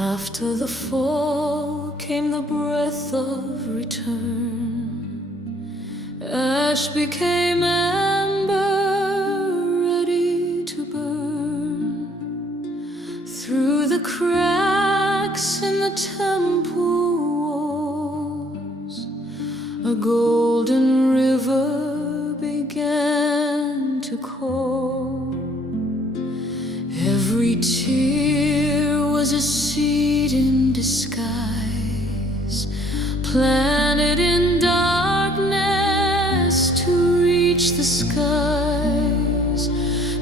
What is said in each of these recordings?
After the fall came the breath of return. Ash became amber, ready to burn. Through the cracks in the temple walls, a golden river began to call. Every tear was a seed in disguise, planted in darkness to reach the skies.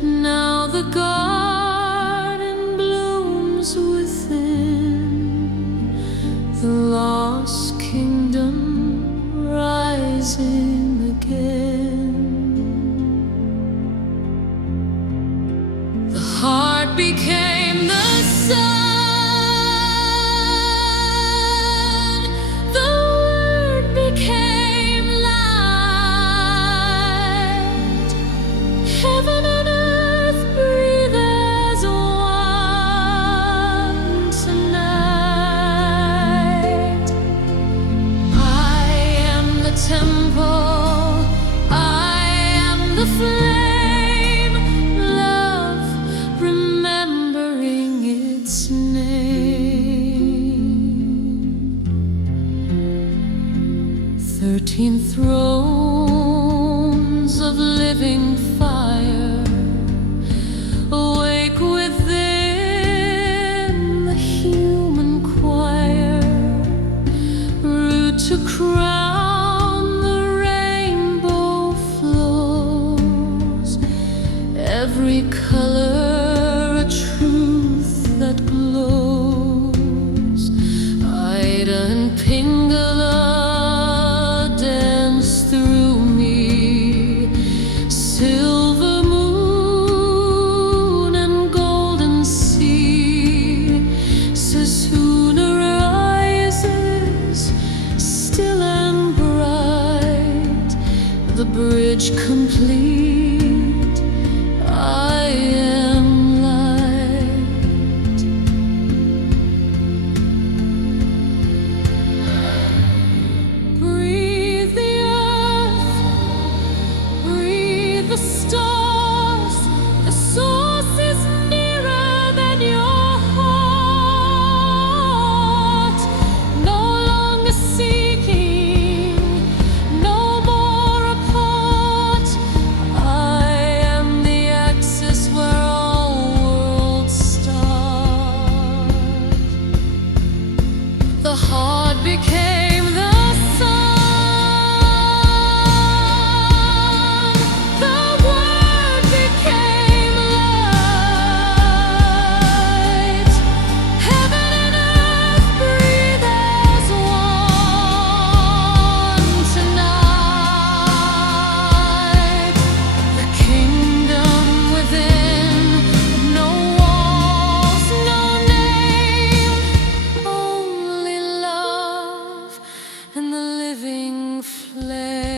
Now the garden blooms within, the lost kingdom rising again. The heart became the sun. Flame, love, remembering its name. 13 thrones of living fire awake within the human choir, root to crown. Every color a truth that glows. Ida and Pingala dance through me. Silver moon and golden sea. Sassoon rises still and bright, the bridge complete. I am light. Breathe the earth, breathe the stars. The source is nearer than your heart. No longer seeking, no more apart. The heart became the sun. The word became light. Heaven and earth breathe as one tonight. The kingdom within, no walls, no name, only and the living flame.